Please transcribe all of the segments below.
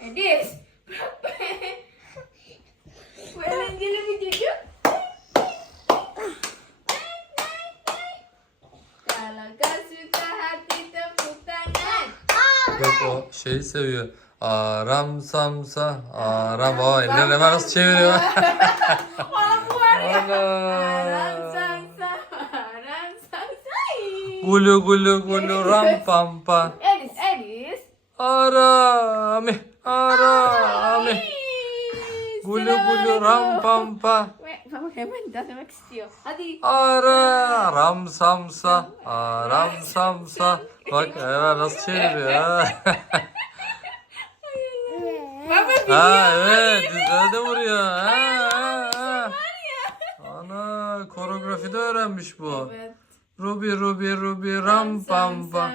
Edis. Bu eğlenceli bir çocuk. Yok o şeyi seviyor. Aram samsa aram. Aa elleri hemen nasıl çeviriyor. Orang buat ya. Aram sangsa, aram sangsa. Gulu gulu gulu ram pam pa. Arami arami. Gulu gulu ram pam pa. Baba hemen dans demek istiyor. Hadi. Ara ram samsa aram samsa. Bak hemen nasıl çeviriyor ha. Baba ha evet dizleri de vuruyor. Ha, ha, ha. Ana koreografide öğrenmiş bu. Evet. Ruby ruby ruby ram pam pam.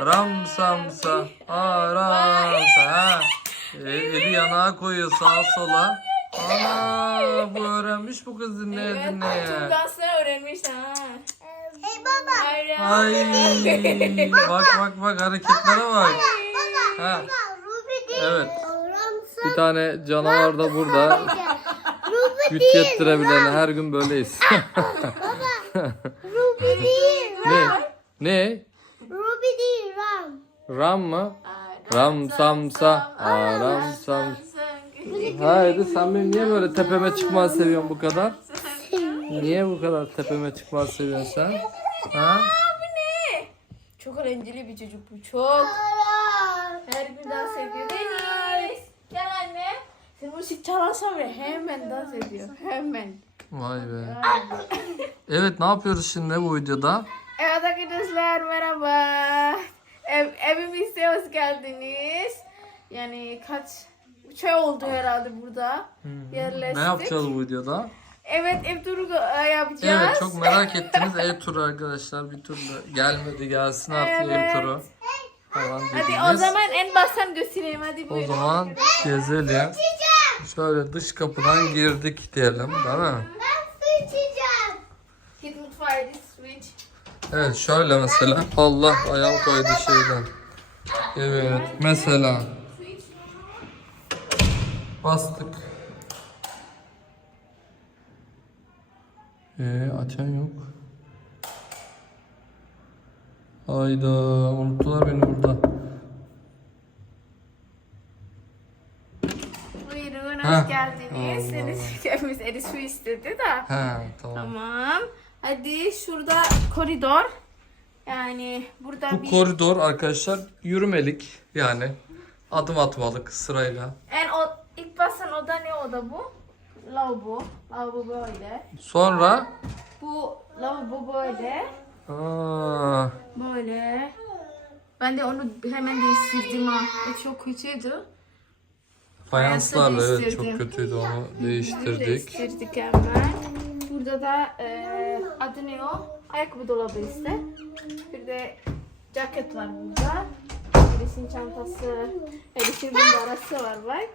Ram samsa aramsa ha. E, eli yanağa koyuyor sağa sola. Ana bu öğrenmiş bu kız dinleye Evet, tüm dinleye. dansları öğrenmiş ha. Hey baba. Ay bak bak bak hareketlere bak. Ha. Ruby değil. Evet. Bir tane canavar da burada. Güç değil. yettirebilene her gün böyleyiz. Ruby değil. ne? Ne? Ram. Mı? Ram samsa aram sam. Haydi sen benim niye böyle tepeme çıkmayı seviyorsun bu kadar? Niye bu kadar tepeme çıkmayı seviyorsun sen? Ha? Çok eğlenceli bir çocuk bu çok. Her gün dans ediyor. Deniz. Gel anne. Sen müzik çalarsan bile hemen dans ediyor. Hemen. Vay be. Evet ne yapıyoruz şimdi bu videoda? Evet arkadaşlar merhaba. Ev, evimize hoş geldiniz. Yani kaç üç ay oldu herhalde burada. Yerleştik. Ne yapacağız bu videoda? Evet ev turu e, yapacağız. Evet çok merak ettiniz ev turu arkadaşlar bir türlü gelmedi gelsin artık ev Evet. turu falan Hadi o dediniz. zaman en baştan göstereyim hadi O buyurun. zaman gezelim. Şöyle dış kapıdan girdik diyelim değil mi? Ben su içeceğim. Git mutfağa. Evet şöyle mesela. Allah ayağım kaydı şeyden. Evet mesela. Bastık. Ee, açan yok. Hayda unuttular beni burada. Buyurun hoş geldiniz. Seni evimiz edit su istedi de. He tamam. Tamam. Hadi şurada koridor. Yani burada Bu bir koridor arkadaşlar yürümelik yani adım atmalık sırayla. en o ilk basan oda ne oda bu? Lavabo. Lavabo böyle. Sonra Bu lavabo böyle. aa, Böyle. Ben de onu hemen değiştirdim ha. O çok kötüydü. fayanslarla evet çok kötüydü onu değiştirdik. Değiştirdik hemen. Burada da e, adı ne o? Ayakkabı dolabı işte. Bir de ceket var burada. Elis'in çantası, Elis'in bundarası var bak.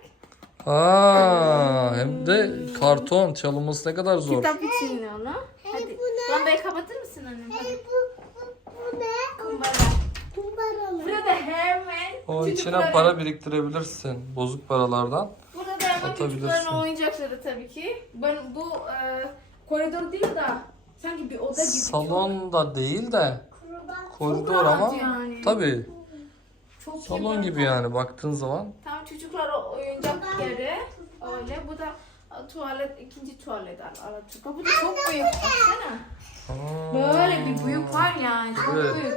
Aa, hem de karton çalınması ne kadar zor. Kitap için onu. Hadi. Lambayı kapatır mısın annem? Hadi. Bu, bu, bu ne? Kumbara. Kumbara mı? Burada hemen O içine çocukların- para biriktirebilirsin bozuk paralardan. Burada da hemen atabilirsin. çocukların oyuncakları tabii ki. Ben bu e, koridor değil de sanki bir oda gibi. Salon da değil de koridor ama yani. tabii Çok salon gibi yani baktığın zaman. Tam çocuklar o- oyuncak yeri. Öyle. Bu da tuvalet, ikinci tuvalet al- Alaturka. Bu da çok büyük. Baksana. Aa, Böyle bir büyük var yani. Çok Evet. büyük.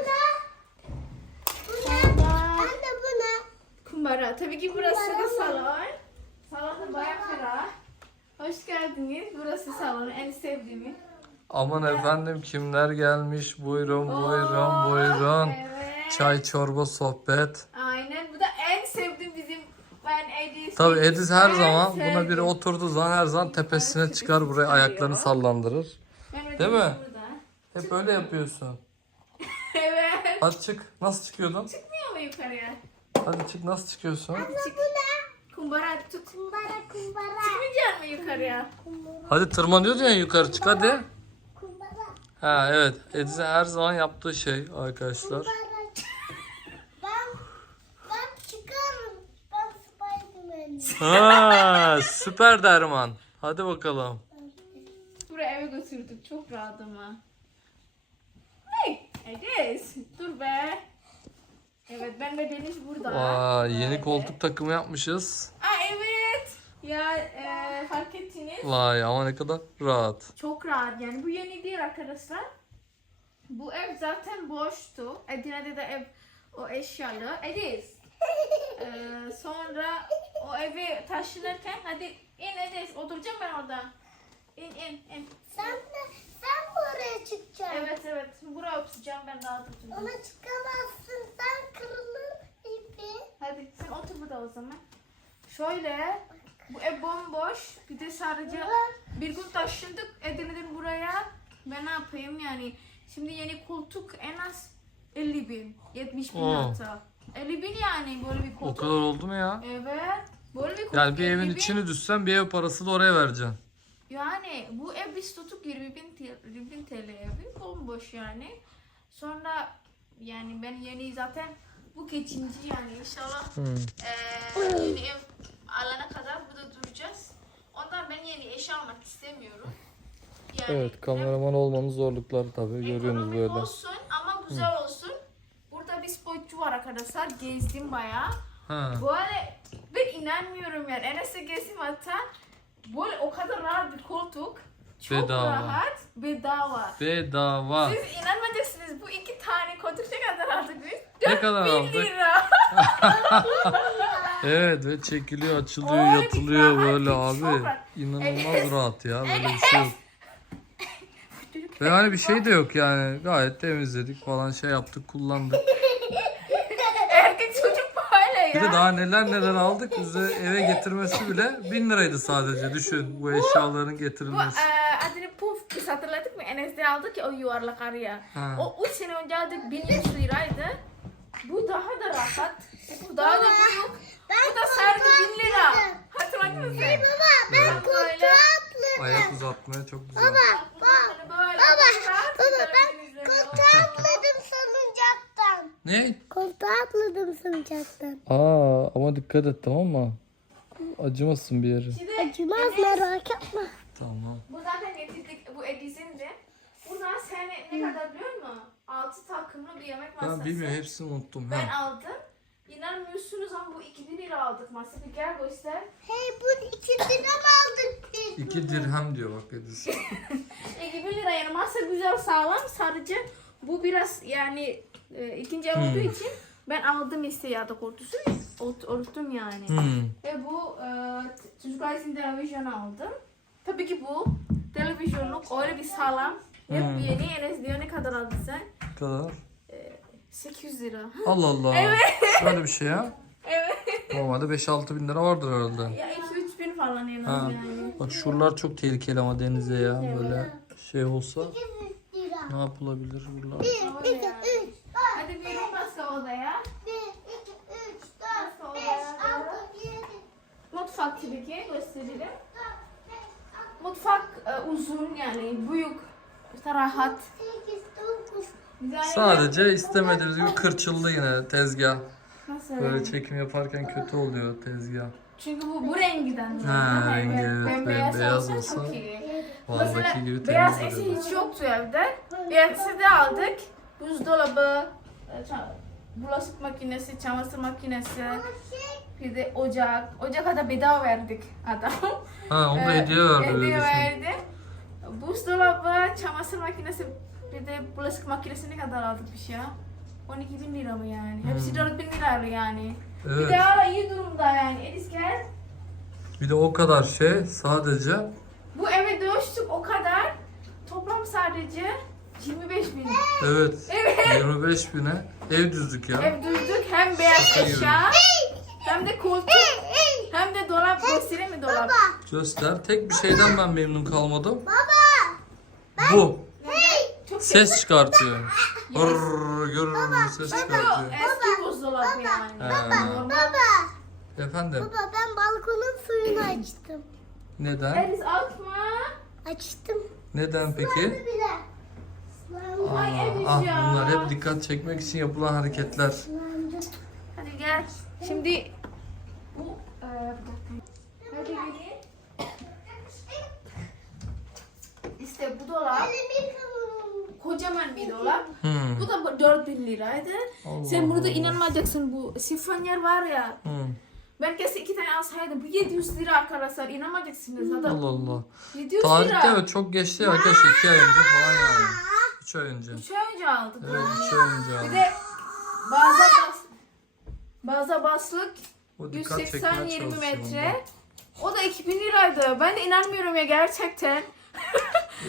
Kumbara. Tabii ki burası da salon. Salon da bayağı ferah. Hoş geldiniz. Burası salon. En sevdiğim. Aman efendim kimler gelmiş buyurun buyurun buyurun. Evet. Çay çorba sohbet. Aynen. Bu da en sevdiğim bizim ben Edis. Tabii Ediz her En zaman buna biri sevdiğim. oturduğu zaman her zaman tepesine çıkar buraya ayaklarını sallandırır. Mehmet Değil Edis mi? burada. Hep öyle yapıyorsun. Evet. Hadi çık. Nasıl çıkıyordun? Çıkmıyor mu yukarıya? Hadi çık nasıl çıkıyorsun? Çık. Kumbara tut. Kumbara kumbara. Çıkmayacak mı yukarıya? Hadi tırmanıyordun ya yukarı çık hadi. Kumbara. Ha evet. Ediz'in her zaman yaptığı şey arkadaşlar. Ben, ben çıkarım. Ha, süper derman. Hadi bakalım. Buraya eve götürdük. Çok rahat ama. Hey, Edis. Dur be. Evet ben ve Deniz burada. Vay, yeni Böyle. koltuk takımı yapmışız. Aa evet. Ya e, fark ettiniz. Vay ama ne kadar rahat. Çok rahat yani bu yeni değil arkadaşlar. Bu ev zaten boştu. Edirne'de de ev o eşyalı. Ediz. Ee, sonra o evi taşınırken hadi in Ediz oturacağım ben orada. İn in in. Sen de sen buraya çıkacaksın. Evet evet buraya oturacağım ben rahat oturacağım. Ona çıkamazsın. Sen kırılır ipi. Hadi sen otur burada o zaman. Şöyle bu ev bomboş. Bir de sadece bir gün taşındık Edirne'den buraya. Ben ne yapayım yani. Şimdi yeni koltuk en az 50 bin. 70 bin Oo. hatta. 50 bin yani böyle bir O koltuk. kadar oldu mu ya? Evet. Böyle bir koltuk Yani bir 50 evin bin. içine düşsen bir ev parası da oraya vereceksin. Yani bu ev biz tutuk 20 bin, TL, 20 bin TL evi. Bomboş yani. Sonra yani ben yeni zaten bu geçinci yani inşallah Hmm. Ee, yeni ev alana kadar burada duracağız. Ondan ben yeni eşya almak istemiyorum. Yani Evet kameraman olmanın zorlukları tabii görüyorsunuz böyle. olsun ama güzel olsun. Burada bir sporcu var arkadaşlar. Gezdim bayağı. Ha. Böyle ben inanmıyorum yani. Enes'e gezdim hatta. Böyle o kadar rahat bir koltuk. Çok Bedava. rahat. Bedava. Bedava. Siz inanmayacaksınız bu iki tane koltuk ne kadar aldık biz? Ne kadar 4000 aldık? lira. Evet ve çekiliyor, açılıyor, bir yatılıyor rahat böyle abi. rahat. İnanılmaz rahat ya böyle bir şey yok. Ve hani bir şey de yok yani gayet temizledik falan şey yaptık kullandık. Erkek çocuk böyle ya. Bir de daha neler neler aldık bize eve getirmesi bile bin liraydı sadece düşün bu eşyaların Bu getirilmesi. eee adını puf biz hatırladık mı? Enes'de aldık ya o yuvarlak araya. Ha. O 3 sene önce aldık 1100 liraydı. Bu daha da rahat. Bu daha da büyük. Bu da sadece 1000 lira. Hatırladın mı? Baba ben Bak böyle. atladım. Ayak uzatmaya çok güzel. Böyle Baba, rahat baba, bir ben Koltuğa atladım salıncaktan. Ne? Koltuğa atladım salıncaktan. Aa ama dikkat et tamam mı? Acımasın bir yeri. Şimdi Acımaz merak etme. Tamam. Bu zaten getirdik. Bu Edis'indi. Buradan sen ne kadar biliyor musun? 6 takımlı bir yemek masası. Ben bilmiyorum hepsini unuttum. Ben Ha. aldım. İnanmıyorsunuz ama bu 2000 lira aldık. Bir gel göster. Hey bu iki lira mı aldık biz? İki dirhem diyor bak Edis. 2000 lira yani masa güzel sağlam. Sadece bu biraz yani e, ikinci el olduğu Hmm. için ben aldım istiyada kortusu. Ot, unuttum yani. Hmm. Ve bu e, t- çocuklar için televizyon aldım. Tabii ki bu televizyonluk öyle bir sağlam. Hep Hmm. yeni en az diyor ne kadar aldın sen? Ne kadar? 800 lira. Allah Allah. Böyle bir şey ya. evet. Normalde 5-6 bin lira vardır herhalde. Ya 2-3 bin falan en Ha. az yani. Bak şuralar çok tehlikeli ama denize ya. Böyle şey olsa ne yapılabilir buralar? Bir, Öyle iki, yani. üç, dört, Hadi bir başka odaya. bir, iki, üç, dört, beş, altı, yedi, Mutfak tabii ki gösterelim. Mutfak e, uzun yani büyük, rahat. sekiz, dokuz. Güzel Sadece istemediğimiz gibi kırçıldı yine tezgah. Nasıl? Böyle çekim yaparken kötü oluyor tezgah. Çünkü bu bu rengiden. Ha, zaten. rengi, evet. Bembeyaz Beyaz olsa olsa çok iyi. Valdaki Mesela gibi beyaz eti duruyor. hiç yoktu evde. Beyaz eti de aldık. Buzdolabı, e, bulaşık makinesi, çamaşır makinesi, bir de ocak. Ocağa da bedava verdik adam. Ha onu da Ee, hediye verdi Hediye verdi. Buzdolabı, çamaşır makinesi, bir de bulaşık makinesi ne kadar aldık bir şey ya? 12 bin lira mı yani? Hepsi 4 bin lira yani. Bir Hmm. Evet. de hala iyi durumda yani. Elis gel. Bir de o kadar şey sadece Bu eve dönüştük o kadar. Toplam sadece 25 bin. evet Evet. 25 bine ev düzdük ya. Ev düzdük hem beyaz eşya hem de koltuk hem de dolap. Göstereyim mi dolap? Göster. Tek bir şeyden ben memnun kalmadım. Baba. Bu. Çok Ses çıkartıyor. Hırrrr, görürüm ses Bu çıkartıyor. eski buzdolabı yani. Normal. Baba. Efendim Baba ben balkonun suyunu açtım. neden? Elis atma. Açtım. Neden peki? Bile. Islandı. Aa, ah, bunlar hep dikkat çekmek için yapılan hareketler. Hadi gel. Şimdi e, Hadi. İşte bu dolap kocaman bir dolap. Hmm. Bu da 4000 liraydı. Allah Sen burada Allah. inanmayacaksın bu sifonyer var ya. Hmm. Ben kesin iki tane alsaydım. Bu 700 lira arkadaşlar inanmayacaksınız. Hmm. Allah Allah. 700 Tarihte lira. evet çok geçti arkadaşlar. 2 ay önce falan yani. 3 ay önce. 3 ay önce aldık. Evet 3 ay önce Bir yani. de bazı bas, bazı baslık O dikkat 180 çekmeye 20 çalışıyor metre. O da 2000 liraydı. Ben de inanmıyorum ya gerçekten.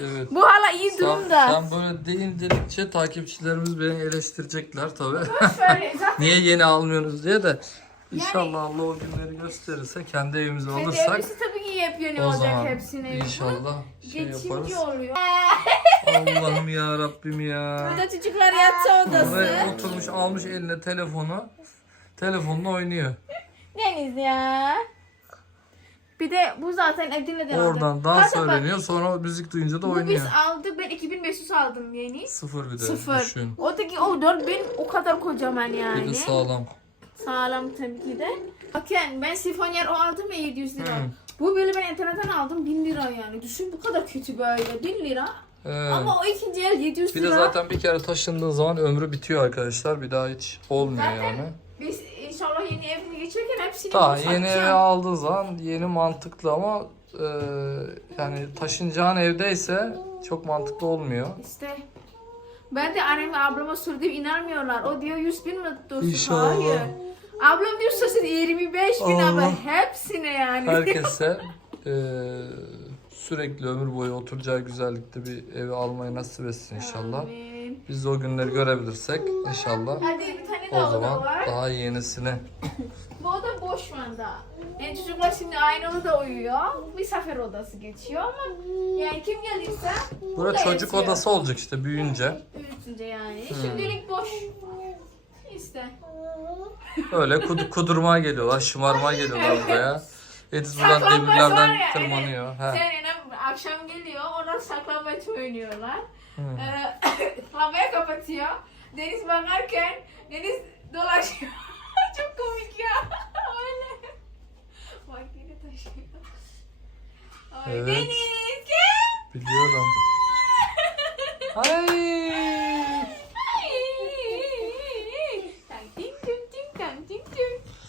Evet. Bu hala iyi Sen, durumda. sen böyle değil dedikçe takipçilerimiz beni eleştirecekler tabii. Şöyle zaten Niye yeni almıyorsunuz diye de. İnşallah Allah o günleri gösterirse kendi evimizi alırsak tabii yepyeni o olacak zaman hepsine. inşallah şey Geçimci yaparız. oluyor. Allah'ım ya Rabbim ya. Burada çocuklar yatsı odası. Ve oturmuş almış eline telefonu. Telefonla oynuyor. Deniz ya. Bir de bu zaten Edirne'den aldık. Oradan dans Zaten bak, öğreniyor sonra müzik duyunca da Bu biz oynuyor. aldık. Ben 2500 aldım yeni. Sıfır bir de Sıfır. düşün. Oradaki o 4000 o kadar kocaman Bir de yani. sağlam. Sağlam tabii ki de. Bakın ben sifonyer o aldım ya 700 lira. Hı. Bu böyle ben internetten aldım 1000 lira yani. Düşün bu kadar kötü böyle 1000 lira. Evet. Ama o ikinci el 700 Bir lira. de zaten bir kere taşındığın zaman ömrü bitiyor arkadaşlar. Bir daha hiç olmuyor Zaten yani. Biz inşallah yeni evine geçerken hepsini Daha yeni evi aldığın zaman yeni mantıklı ama e, yani taşınacağın evdeyse çok mantıklı olmuyor. İşte ben de anneme ablama sordum inanmıyorlar. O diyor 100 bin mi dursun? İnşallah. Hayır. Ablam diyor siz 25 bin Allah. ama hepsine yani. Herkese e, sürekli ömür boyu oturacağı güzellikte bir evi almayı nasip etsin inşallah. Amin. Biz de o günleri görebilirsek inşallah Hadi bir tane o daha oda zaman var. daha yenisini. Bu oda boş şu anda. Yani çocuklar şimdi aynı odada uyuyor. Misafir odası geçiyor ama yani kim gelirse Burada burada çocuk yatıyor. odası olacak işte büyüyünce. Büyütünce yani. Hmm. Şimdilik boş. İşte. Öyle kud- kudurmaya geliyorlar, şımarmaya geliyorlar buraya. Ediz buradan Saklambaç var demirlerden ya, tırmanıyor. Sen He. yani akşam geliyor, onlar saklambaç oynuyorlar. Hı. Ee, lambayı kapatıyor. Deniz bakarken Deniz dolaşıyor. Çok komik ya. Öyle. Bak yine taşıyor. Ay Evet. Deniz gel. Biliyorum. Ay.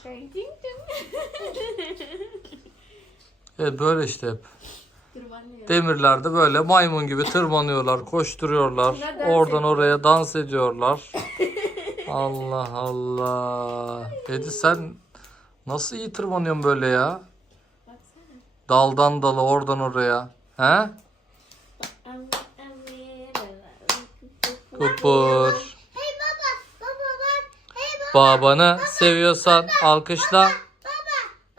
Evet böyle işte hep. Demirlerde böyle maymun gibi tırmanıyorlar, koşturuyorlar. Oradan oraya dans ediyorlar. Allah Allah. Ediz sen nasıl iyi tırmanıyorsun böyle ya? Daldan dala oradan oraya. He? Kupur. Hey baba. Baba bak. Hey baba. Babanı seviyorsan alkışla.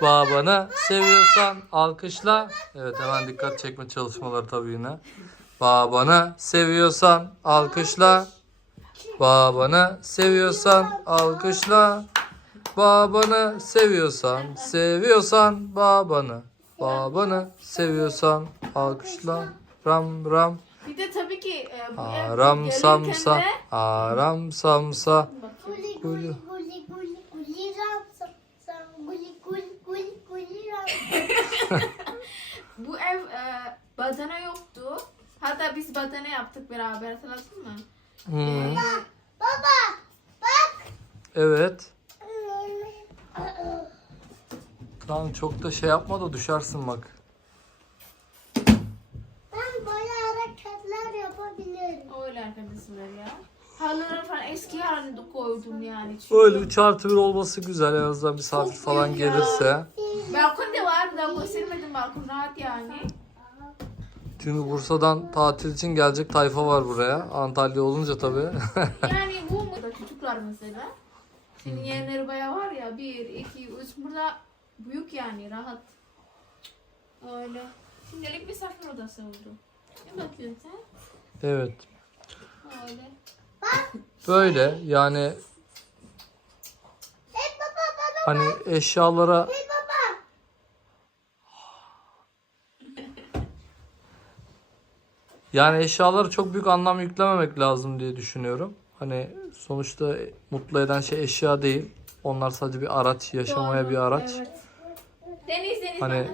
Babanı seviyorsan alkışla. Evet hemen dikkat çekme çalışmaları tabii yine. Babanı seviyorsan alkışla. Babanı seviyorsan alkışla. Babanı seviyorsan, seviyorsan babanı. Babanı seviyorsan alkışla. Ram ram. Bir de tabii ki e, bu Aram samsa. Aram samsa. Guli Guli. guli guli guli guli ram sam sam guli guli guli guli ram. Bu ev e, badana yoktu. Hatta biz badana yaptık beraber hatırladın mı? Hmm, Baba. Bak. Evet. Tamam çok da şey yapma da düşersin bak. Ben böyle hareketler yapabilirim. öyle arkadaşlar ya. Halıları falan eski halinde koydum yani. Çünkü Böyle 3 artı 1 olması güzel en azından misafir Çok falan gelirse. Balkon da var. Daha göstermedim balkon rahat yani. Çünkü Bursa'dan tatil için gelecek tayfa var buraya. Antalya olunca tabii. Yani bu mu? Da çocuklar mesela. Şimdi yeğenleri bayağı var ya. Bir, iki, üç. Burada büyük yani rahat. Öyle. Şimdilik misafir odası oldu. Ne bakıyorsun sen? evet. Öyle. Böyle yani hani eşyalara Hey baba. yani eşyalara çok büyük anlam yüklememek lazım diye düşünüyorum. Hani sonuçta mutlu eden şey eşya değil. Onlar sadece bir araç, yaşamaya Doğru, bir araç. Evet. Deniz deniz Hani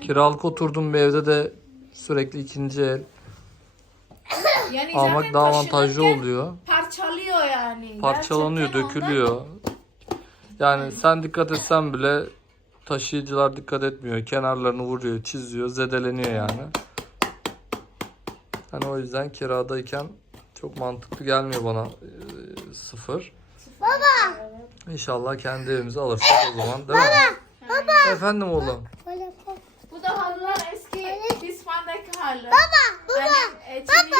kiralık oturduğum bir evde de Sürekli ikinci el Yani almak zaten daha avantajlı oluyor. Parçalıyor yani. Parçalanıyor, Gerçekten ondan- dökülüyor. Yani sen dikkat etsen bile taşıyıcılar dikkat etmiyor. Kenarlarını vuruyor, çiziyor, zedeleniyor yani. Hani o yüzden kiradayken çok mantıklı gelmiyor bana e, sıfır. Baba. İnşallah kendi evimizi alırsak o zaman değil mi? Baba. Efendim oğlum. Böyle yap. Bu da halılar eski Halı. Baba. Baba. Annem sarmış.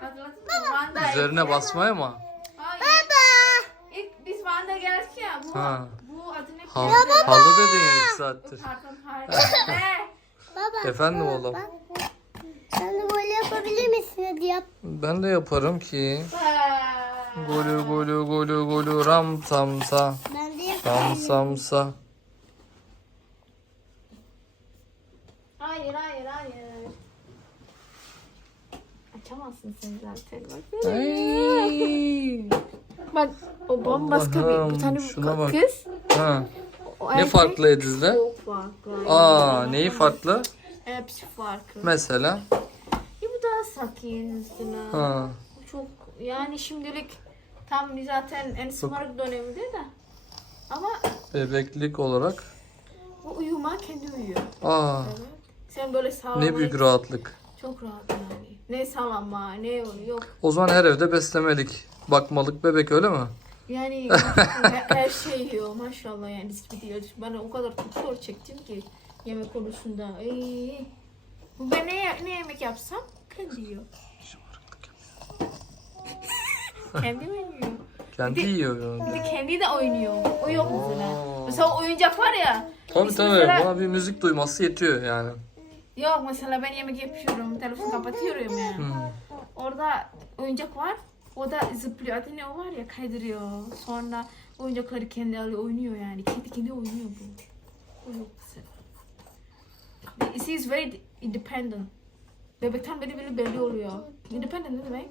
Hatırladın mı? Üzerine basmaya mı? Hayır. Baba. İlk biz Van'da geldik ya. Bu, Ha. bu adı ne? Halı, Pardon, halı dedin ya iki saattir. Pardon pardon. Ne? Baba. Efendim oğlum. Bak. Sen de böyle yapabilir misin? Hadi yap. Ben de yaparım ki. Golü golü golü golü ram samsa. Ben de Ram yapabilirim. samsa. Hayır hayır hayır. Açamazsın sen zaten. Bak. Ay. Bak o bambaşka bir, bir tane şuna bak. kız. Ha. O Ne erkek farklı Ediz'le? Çok farklı. Aa neyi farklı? Hepsi farklı. Mesela. Ya bu daha sakin üstüne. Ha. Bu Çok yani şimdilik tam zaten en sımarık döneminde de. Ama Bebeklik olarak. bu uyuma kendi uyuyor. Aa. Sen böyle sağlamayı ne büyük rahatlık. çok rahat yani. Ne sağlama ne yok. O zaman her evde beslemelik, bakmalık bebek öyle mi? Yani her, her şey yiyor maşallah yani biz gidiyoruz. Bana o kadar çok zor çektim ki yemek konusunda. Ay. Ben ne, ne yemek yapsam kendi yiyor. kendi mi yiyor? Kendi Bir de- yiyor. Bir yani. de kendi de oynuyor. O yok mesela. Mesela o oyuncak var ya. Tabii biz tabii. mesela- Buna bir müzik duyması yetiyor yani. Yok mesela ben yemek yapıyorum. Telefonu kapatıyorum yani. Hmm. Orada oyuncak var. O da zıplıyor. Adı ne o var ya kaydırıyor. Sonra oyuncakları kendi alıyor oynuyor yani. Kendi kendi oynuyor bu. O yok mesela. İs very independent. Bebekten beri biri belli oluyor. Independent ne demek?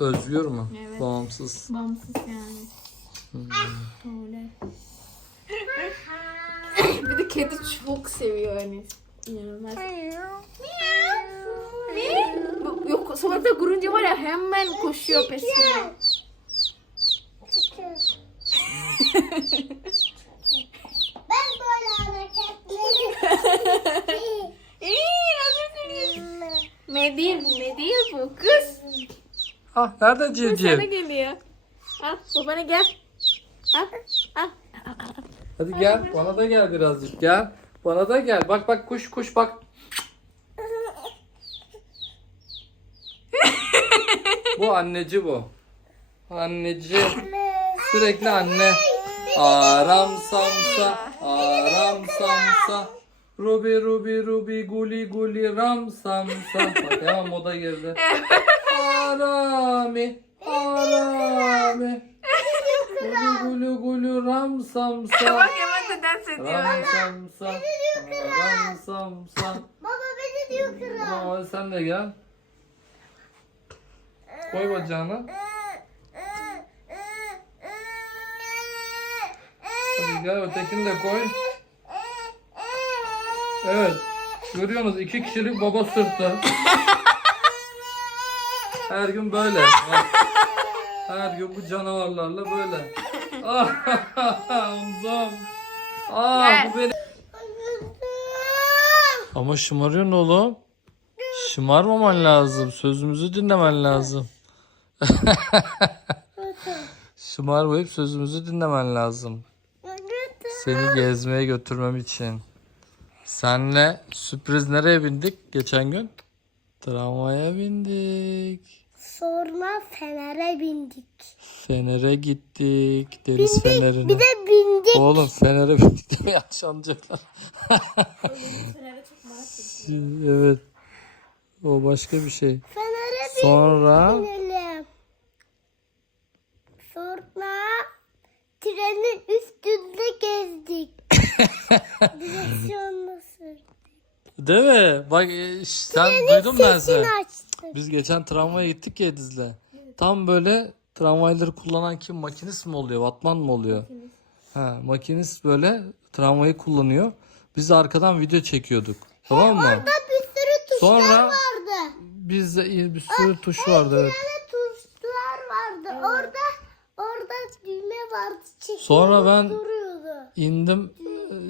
Özgür mü? Evet. Bağımsız. Bağımsız yani. Öyle. bir de kedi çok seviyor yani. İnanılmaz. Bu- Yok sokakta görünce var ya hemen koşuyor peşine. Ben böyle hareketleri. İyi? Ne değil bu ne değil bu kız. Ah nerede Bu civciv? sana geliyor. Al babana gel. Al al. Hadi gel. Bana da gel birazcık. Gel. Bana da gel. Bak bak kuş kuş bak. bu anneci bu. Anneci. Sürekli anne. Aram samsa. Aram samsa. Rubi rubi rubi guli guli ram samsa. Bak hemen moda girdi. Arami. Arami. Guli guli guli ram samsa. Dans ediyor. Ram samsa. Ram samsa. Baba beni diyor kral. Tamam sen de gel. Koy bacağını. Hadi gel ötekini de koy. Evet. Görüyorsunuz iki kişilik baba sırtı. Her gün böyle. Her gün bu canavarlarla böyle. Ah, Ah bu benim. Ama şımarıyorsun oğlum. Şımarmaman lazım. Sözümüzü dinlemen lazım. Şımarmayıp sözümüzü dinlemen lazım. Seni gezmeye götürmem için. Senle sürpriz nereye bindik geçen gün? Tramvaya bindik. Sonra Fener'e bindik. Fener'e gittik. Deniz fenerine. Bir de bindik. Oğlum Fener'e bindik diye yaşanacaklar. evet. O başka bir şey. Fener'e Sonra binelim. Sonra trenin üstünde gezdik. Direksiyonla sürdük. değil mi? Bak e, sen duydun ben Sesini sen. açtık. Biz geçen tramvaya gittik ya Ediz'le. Tam böyle tramvayları kullanan kim? Makinist mi oluyor? Vatman mı oluyor? Ha, makinist böyle tramvayı kullanıyor. Biz de arkadan video çekiyorduk. Tamam mı? Orada bir sürü tuş Sonra Vardı. bizde bir sürü tuş vardı evet. tane tuşlar vardı. Orada orada düğme vardı. Çekiyordu, Sonra ben- duruyordu. İndim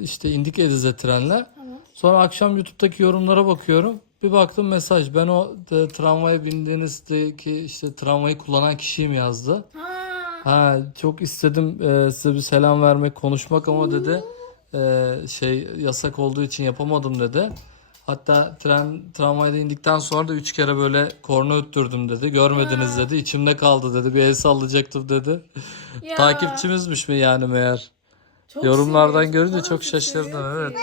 işte indik Ediz'e trenle. Sonra akşam YouTube'daki yorumlara bakıyorum. Bir baktım mesaj. Ben o de, tramvaya bindiğinizdeki işte tramvayı kullanan kişiyim yazdı. Ha. Ha çok istedim e, size bir selam vermek, konuşmak ama dedi e, şey yasak olduğu için yapamadım dedi. Hatta tren tramvayda indikten sonra da üç kere böyle korna öttürdüm dedi. Görmediniz dedi. İçimde kaldı dedi. Bir el sallayacaktım dedi. Ya. Takipçimiz mi yani meğer? Çok Yorumlardan seviyorum. görünce Bana çok şaşırdım evet.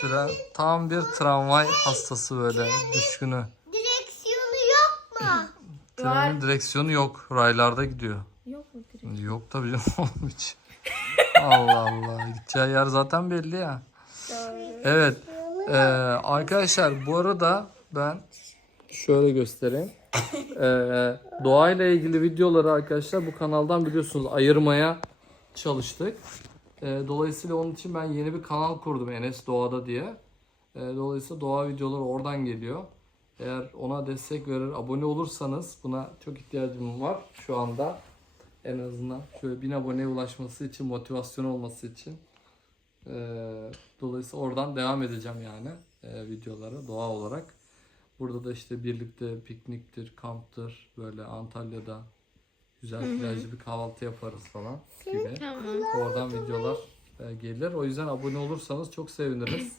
Tren, tam bir tramvay hastası böyle düşkünü. Direksiyonu yok mu? Trenin direksiyonu yok. Raylarda gidiyor. Yok mu direkt? Yok tabii canım hiç. Allah Allah. Gideceği yer zaten belli ya. Evet. Ee, arkadaşlar bu arada ben şöyle göstereyim. Ee, doğayla ilgili videoları arkadaşlar bu kanaldan biliyorsunuz ayırmaya çalıştık. Ee, dolayısıyla onun için ben yeni bir kanal kurdum Enes Doğada diye. Ee, dolayısıyla doğa videoları oradan geliyor. Eğer ona destek verir, abone olursanız buna çok ihtiyacım var şu anda. En azından şöyle 1000 aboneye ulaşması için, motivasyon olması için. Ee, dolayısıyla oradan devam edeceğim yani e, videolara doğa olarak. Burada da işte birlikte pikniktir, kamptır, böyle Antalya'da güzel plajlı bir kahvaltı yaparız falan gibi. Oradan videolar e, gelir. O yüzden abone olursanız çok seviniriz.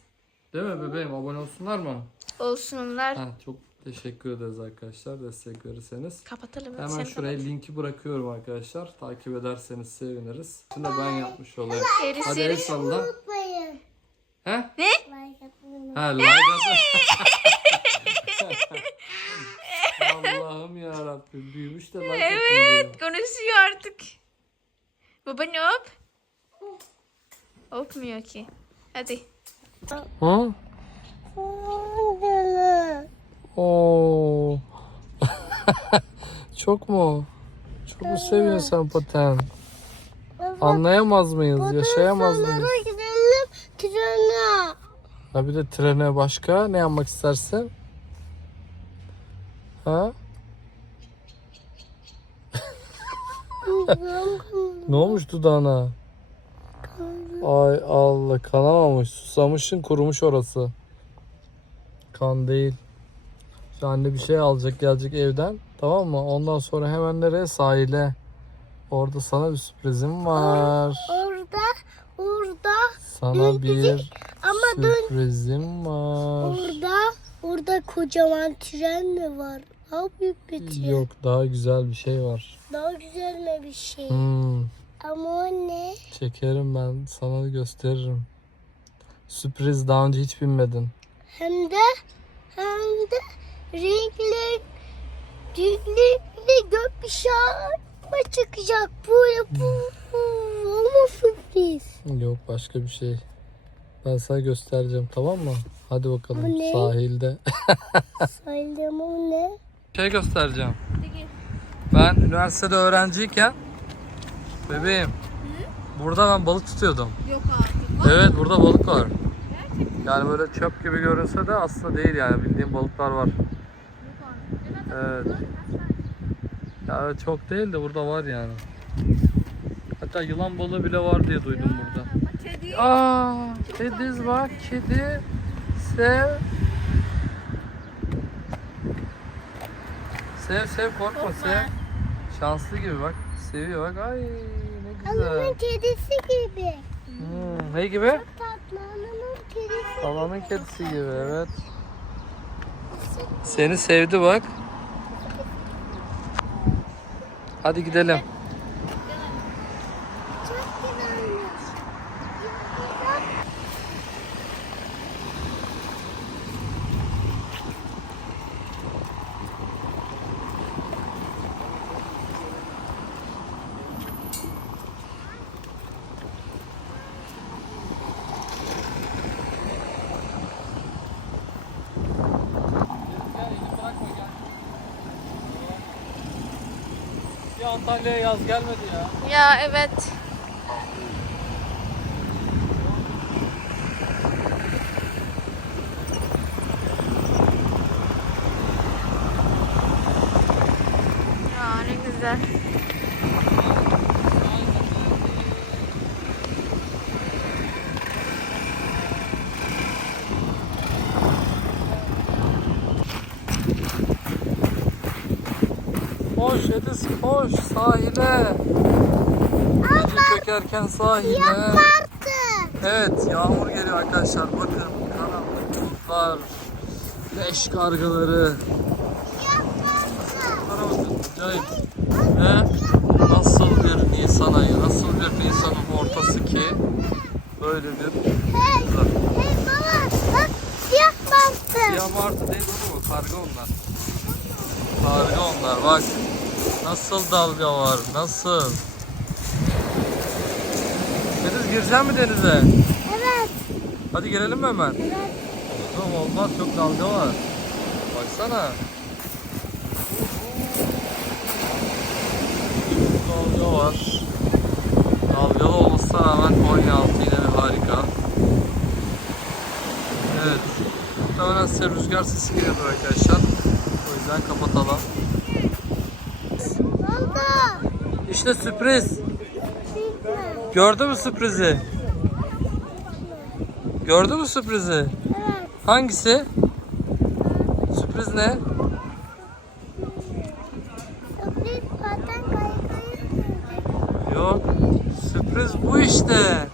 Değil mi bebeğim? Abone olsunlar mı? Olsunlar. Ha, çok teşekkür ederiz arkadaşlar destek verirseniz. Kapatalım. Hemen Sen şuraya linki bırakıyorum arkadaşlar. Takip ederseniz seviniriz. Şimdi de ben yapmış olayım. Gerisi- Hadi el salla. He? Like atmayı Ha like. Allah'ım ya Rabbim büyümüş de like Evet konuşuyor artık. Baba ne yap? Olmuyor ki. Hadi. Ha? Oo. Çok mu? Çok mu seviyorsun sen paten? Anlayamaz mıyız? Yaşayamaz mıyız? Sonra gidelim trene. Ha bir de trene başka ne yapmak istersin? Ha? Ne olmuş dudağına? Ay Allah kanamamış. Susamışsın kurumuş orası. Kan değil. Şu anne bir şey alacak gelecek evden. Tamam mı? Ondan sonra hemen nereye? Sahile. Orada sana bir sürprizim var. Orada, orada, Sana bir ama sürprizim var. Orada, orada kocaman tren mi var? Daha büyük tren. Yok daha güzel bir şey var. Daha güzel mi bir şey? Hmm, Ama o ne? çekerim ben sana gösteririm. Sürpriz daha önce hiç binmedin. Hem de, hem de renkli, renkli gökkuşağı mı çıkacak böyle bu? Ama sürpriz. Yok başka bir şey. Ben sana göstereceğim tamam mı? Hadi bakalım Bu ne? sahilde. Sahilde ama o ne? Şey göstereceğim. Ben üniversitede öğrenciyken bebeğim burada ben balık tutuyordum. Yok artık. Evet burada balık var. Yani böyle çöp gibi görünse de aslında değil yani bildiğim balıklar var. Evet. Ya çok değil de burada var yani. Hatta yılan balığı bile var diye duydum burada. Kedi. Aa, kediz bak kedi. Sev. Sev sev korkma sev. Şanslı gibi bak. Seviyor bak. Ay ne güzel. Anamın kedisi gibi. Hmm, ne gibi? Tatlı anamın kedisi. Alanın kedisi gibi evet. Seni sevdi bak. Hadi gidelim. Antalya'ya yaz gelmedi ya. Ya evet. Ya ne güzel. Koş sahile. Gece çökerken sahile. Evet yağmur geliyor arkadaşlar. Bakın karanlık bulutlar. Leş bakın. Acayip. Ve nasıl bir Nisan ayı, nasıl bir Nisan'ın ortası ki böyle bir Hey, hey baba bak siyah bastı. Siyah martı değil oğlum o karga onlar. Karga onlar bak. Nasıl dalga var nasıl. Deniz girecek mi denize? Evet. Hadi girelim mi hemen? Evet. Oğlum olmaz çok dalga var. Baksana. Dalga var. Dalgalı olmasına rağmen Konyaaltı yine bir harika. Evet. Muhtemelen size rüzgar sesi geliyordur arkadaşlar. O yüzden kapatalım. Oldu? İşte sürpriz. Gördün mü sürprizi? Gördün mü sürprizi? Evet. Hangisi? Sürpriz ne? Sürpriz zaten kaykayı Yok. Sürpriz bu işte.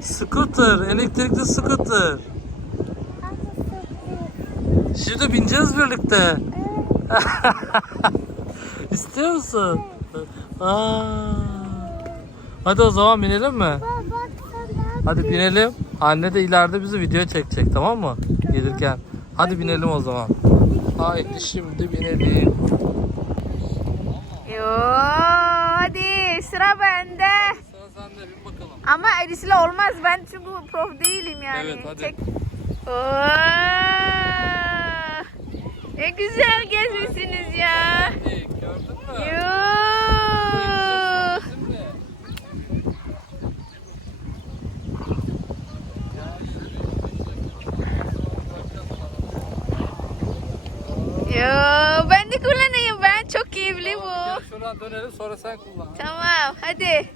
Scooter, elektrikli scooter. Şimdi bineceğiz birlikte. Evet. İstiyor musun? Aa. Hadi o zaman binelim mi? Hadi binelim. Anne de ileride bizi video çekecek tamam mı? Gelirken. Hadi binelim o zaman. Haydi şimdi binelim. Yo hadi sıra bende. Sıra sende bin bakalım. Ama Edis'le olmaz ben çünkü prof değilim yani. Evet, hadi. Çek. Oo, ne güzel gezmişsiniz ya. Hadi gördün mü? Yoo. Yo, ben de kullanayım ben çok keyifli bu. Gel şuradan dönelim sonra sen kullan. Tamam hadi.